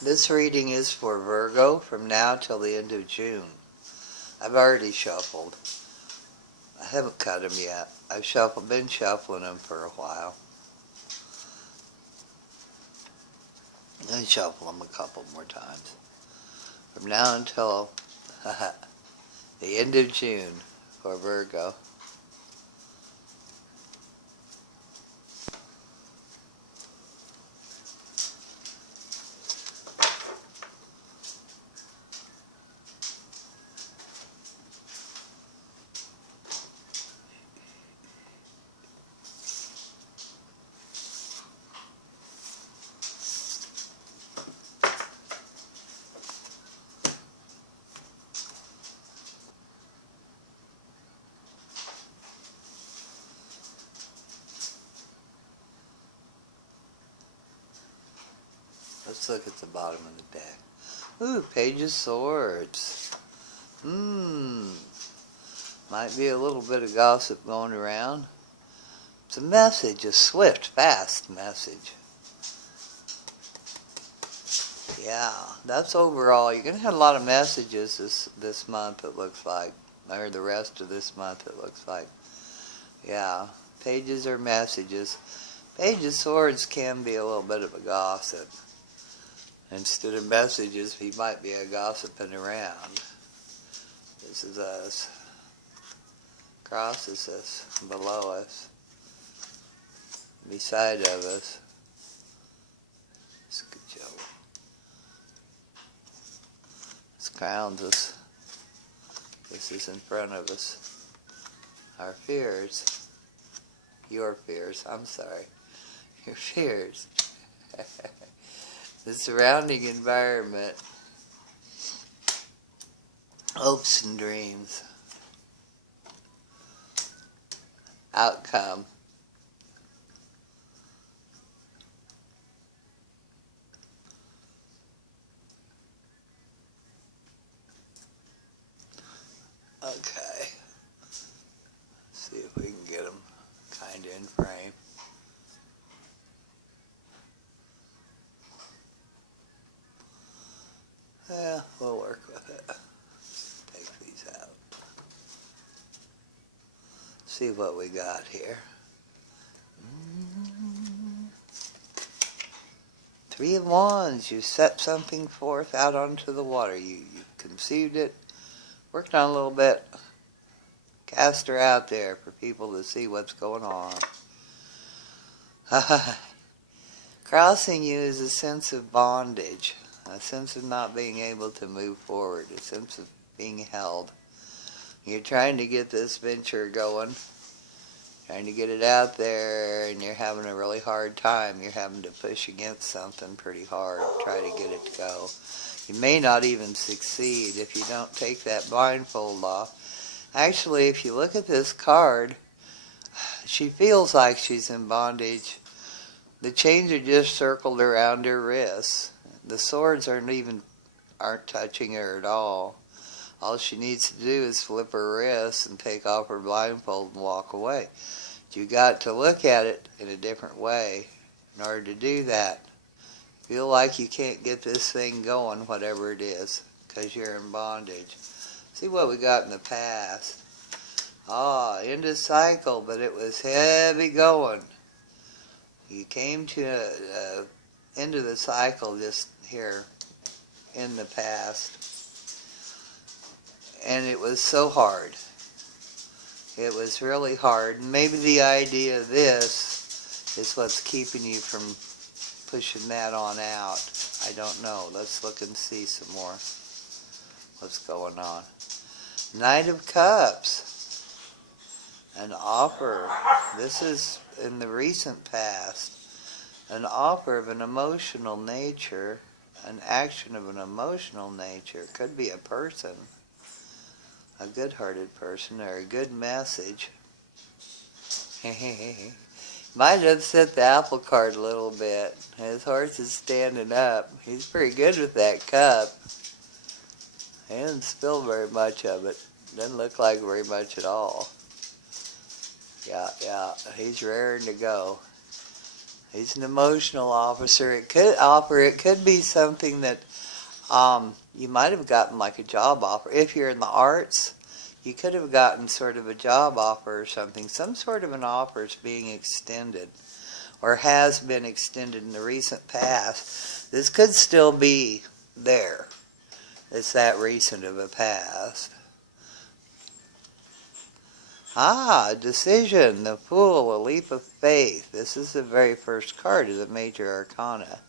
This reading is for Virgo from now till the end of June. I've already shuffled. I haven't cut them yet. I've been shuffling them for a while. And shuffle them a couple more times. From now until the end of June for Virgo. Let's look at the bottom of the deck. Ooh, Page of Swords. Might be a little bit of gossip going around. It's a message, a swift, fast message. Yeah, that's overall. You're going to have a lot of messages this month, it looks like. Or the rest of this month, it looks like. Yeah, pages are messages. Page of Swords can be a little bit of a gossip. Instead of messages, he might be a gossiping around. This is us. Cross is us, below us, beside of us. This crowns us. This is in front of us. Our fears. Your fears, I'm sorry. Your fears. The surrounding environment. Hopes and dreams. Outcome. Okay. See if we can get them kind of in frame. Yeah, we'll work with it. Take these out. See what we got here. Three of Wands. You set something forth out onto the water. You conceived it, worked on it a little bit, cast her out there for people to see what's going on. Crossing you is a sense of bondage, a sense of not being able to move forward, a sense of being held. You're trying to get this venture going, trying to get it out there, and you're having a really hard time. You're having to push against something pretty hard, try to get it to go. You may not even succeed if you don't take that blindfold off. Actually, if you look at this card, she feels like she's in bondage. The chains are just circled around her wrists. The swords aren't touching her at all. All she needs to do is flip her wrists and take off her blindfold and walk away. You got to look at it in a different way in order to do that. Feel like you can't get this thing going, whatever it is, because you're in bondage. See what we got in the past. End of cycle, but it was heavy going. You came to the end of the cycle just here in the past. And it was so hard. It was really hard. And maybe the idea of this is what's keeping you from pushing that on out. I don't know. Let's look and see some more what's going on. Knight of Cups. An offer. This is in the recent past. An offer of an emotional nature. An action of an emotional nature. Could be a person. A good-hearted person, or a good message. Might upset the apple cart a little bit. His horse is standing up. He's pretty good with that cup. He didn't spill very much of it. Doesn't look like very much at all. Yeah, he's raring to go. He's an emotional officer. It could be something that you might have gotten like a job offer. If you're in the arts, you could have gotten sort of a job offer or something. Some sort of an offer is being extended or has been extended in the recent past. This could still be there. It's that recent of a past. Ah, decision, the Fool, a leap of faith. This is the very first card of the Major Arcana.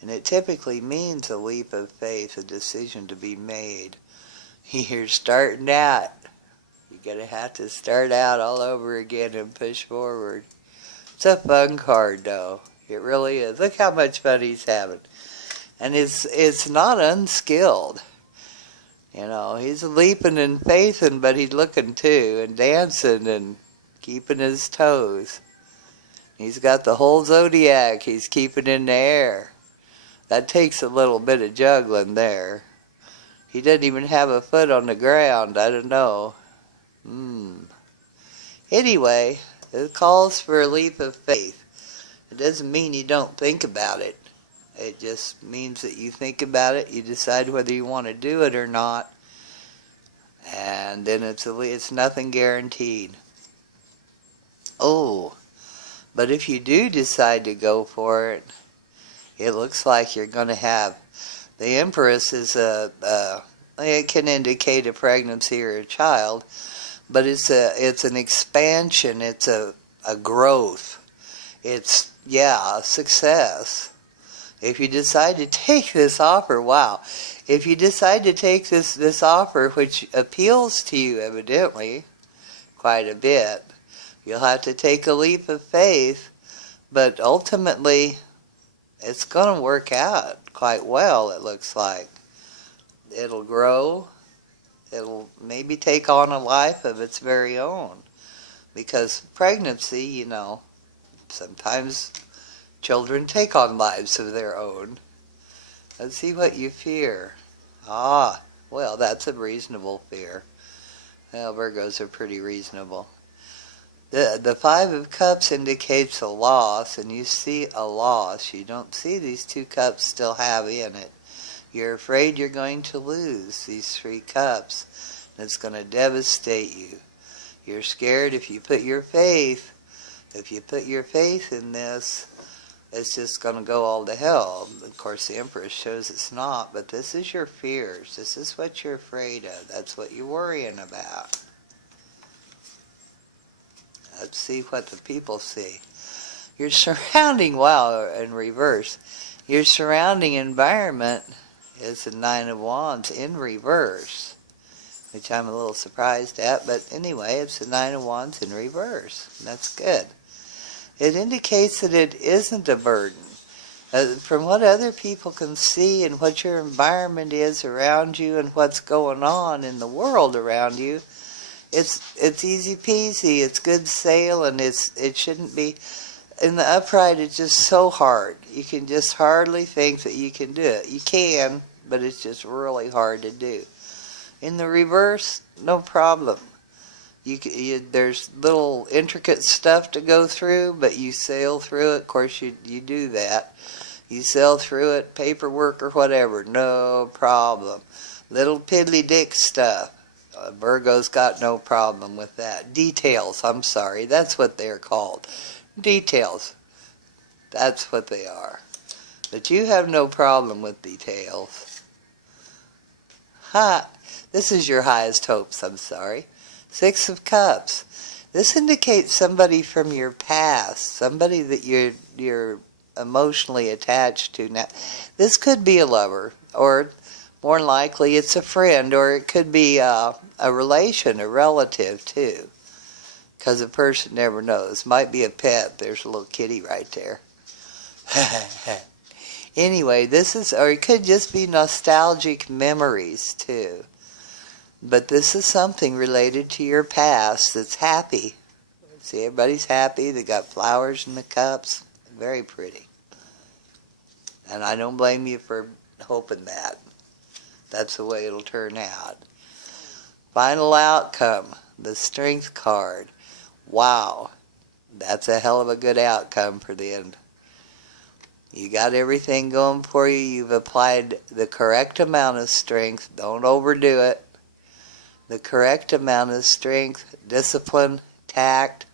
And it typically means a leap of faith, a decision to be made. You're starting out. You're going to have to start out all over again and push forward. It's a fun card, though. It really is. Look how much fun he's having. And it's not unskilled. You know, he's leaping and faithing, but he's looking too, and dancing and keeping his toes. He's got the whole zodiac he's keeping in the air. That takes a little bit of juggling there. He doesn't even have a foot on the ground. I don't know. Anyway, it calls for a leap of faith. It doesn't mean you don't think about it. It just means that you think about it, you decide whether you want to do it or not, and then it's nothing guaranteed. Oh, but if you do decide to go for it, it looks like you're going to have, the Empress is it can indicate a pregnancy or a child, but it's an expansion, it's a growth, it's, success. If you decide to take this offer, wow. If you decide to take this offer, which appeals to you evidently quite a bit, you'll have to take a leap of faith, but ultimately it's going to work out quite well, it looks like. It'll grow. It'll maybe take on a life of its very own. Because pregnancy, sometimes children take on lives of their own. Let's see what you fear. Ah, well, that's a reasonable fear. Well, Virgos are pretty reasonable. The Five of Cups indicates a loss, and you see a loss. You don't see these two cups still have in it. You're afraid you're going to lose these 3 cups, and it's going to devastate you. You're scared if you put your faith in this, it's just going to go all to hell. Of course, the Empress shows it's not, but this is your fears. This is what you're afraid of. That's what you're worrying about. Let's see what the people see. Your surrounding, wow, in reverse. Your surrounding environment is the 9 of Wands in reverse, which I'm a little surprised at, but anyway, it's the 9 of Wands in reverse. That's good. It indicates that it isn't a burden. From what other people can see and what your environment is around you and what's going on in the world around you, it's easy peasy, it's good sailing, it shouldn't be. In the upright, it's just so hard. You can just hardly think that you can do it. You can, but it's just really hard to do. In the reverse, no problem. There's little intricate stuff to go through, but you sail through it. Of course, you do that. You sail through it, paperwork or whatever, no problem. Little piddly dick stuff. Virgo's got no problem with that. Details, I'm sorry, that's what they're called. Details. That's what they are. But you have no problem with details. Ha! This is your highest hopes, I'm sorry. 6 of Cups. This indicates somebody from your past, somebody that you're emotionally attached to. Now, this could be a lover, or more likely it's a friend, or it could be a relation, a relative too. Because a person never knows. Might be a pet. There's a little kitty right there. Anyway, this is, or it could just be nostalgic memories too. But this is something related to your past that's happy. See, everybody's happy. They got flowers in the cups. Very pretty. And I don't blame you for hoping that. That's the way it'll turn out. Final outcome. The Strength card. Wow. That's a hell of a good outcome for the end. You got everything going for you. You've applied the correct amount of strength. Don't overdo it. The correct amount of strength, discipline, tact,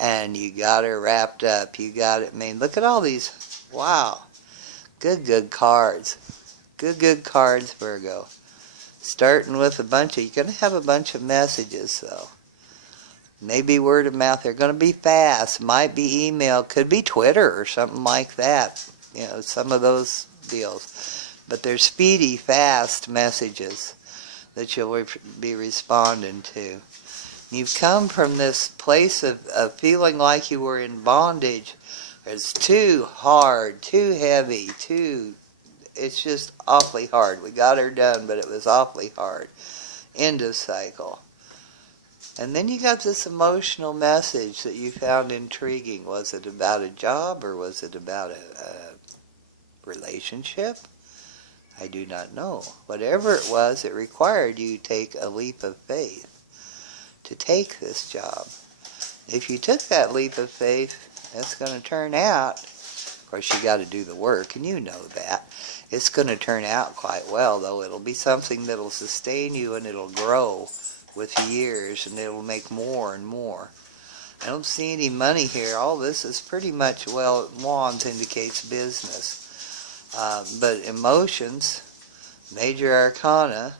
and you got her wrapped up. You got it. I mean, look at all these. Wow. Good cards. Good cards, Virgo. Starting with a bunch of, you're going to have a bunch of messages, though. Maybe word of mouth. They're going to be fast. Might be email. Could be Twitter or something like that. You know, some of those deals. But they're speedy, fast messages that you'll be responding to. You've come from this place of feeling like you were in bondage. It's too hard, too heavy, it's just awfully hard. We got her done, but it was awfully hard. End of cycle. And then you got this emotional message that you found intriguing. Was it about a job or was it about a relationship? I do not know. Whatever it was, it required you take a leap of faith to take this job. If you took that leap of faith, it's going to turn out, of course you got to do the work, and you know that. It's going to turn out quite well, though. It'll be something that'll sustain you, and it'll grow with years, and it'll make more and more. I don't see any money here. All this is pretty much, well, wands indicates business. But emotions, major arcana,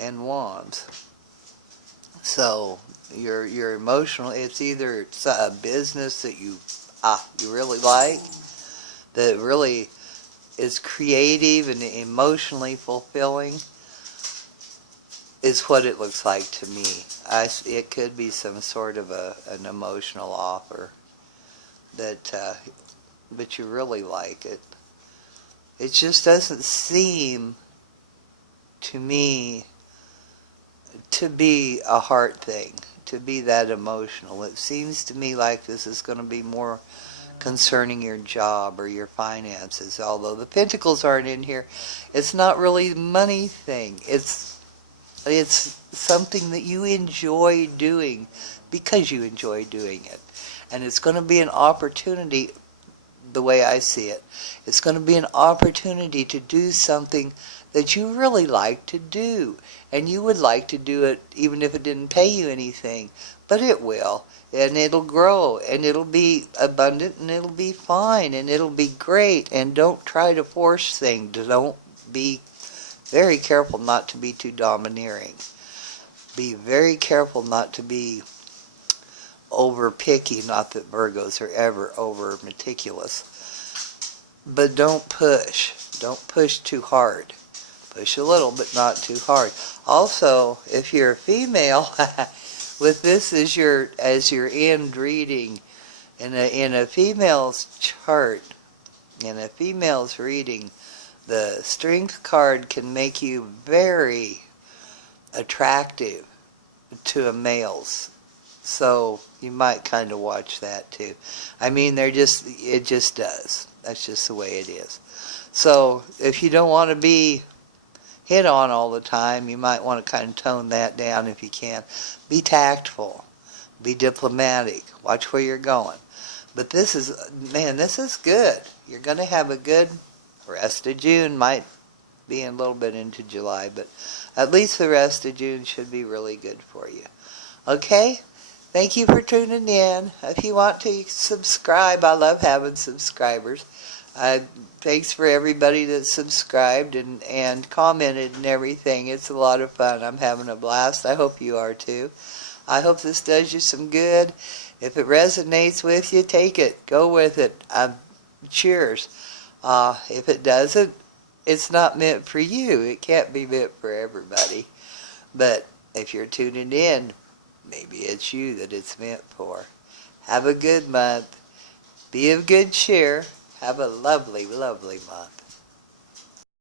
and wands. So you're emotional. It's either a business that you really like, that really is creative and emotionally fulfilling, is what it looks like to me. It could be some sort of an emotional offer that, but you really like it. It just doesn't seem to me to be a heart thing, to be that emotional. It seems to me like this is going to be more concerning your job or your finances. Although the pentacles aren't in here, it's not really a money thing. It's something that you enjoy doing because you enjoy doing it. And it's going to be an opportunity, the way I see it. It's going to be an opportunity to do something that you really like to do. And you would like to do it even if it didn't pay you anything. But it will. And it'll grow. And it'll be abundant. And it'll be fine. And it'll be great. And don't try to force things. Don't be very careful not to be too domineering. Be very careful not to be over picky. Not that Virgos are ever over meticulous. But don't push. Don't push too hard. Push a little, but not too hard. Also, if you're a female, with this as your end reading, in a female's chart, in a female's reading, the Strength card can make you very attractive to a male's. So you might kind of watch that too. I mean, it just does. That's just the way it is. So if you don't want to be hit on all the time, you might want to kind of tone that down if you can. Be tactful. Be diplomatic. Watch where you're going. But this is good. You're going to have a good rest of June. Might be a little bit into July, but at least the rest of June should be really good for you. Okay? Thank you for tuning in. If you want to subscribe, I love having subscribers. Thanks for everybody that subscribed and commented and everything. It's a lot of fun. I'm having a blast. I hope you are too. I hope this does you some good. If it resonates with you, take it. Go with it. Cheers. If it doesn't, it's not meant for you. It can't be meant for everybody. But if you're tuning in, maybe it's you that it's meant for. Have a good month. Be of good cheer. Have a lovely, lovely month.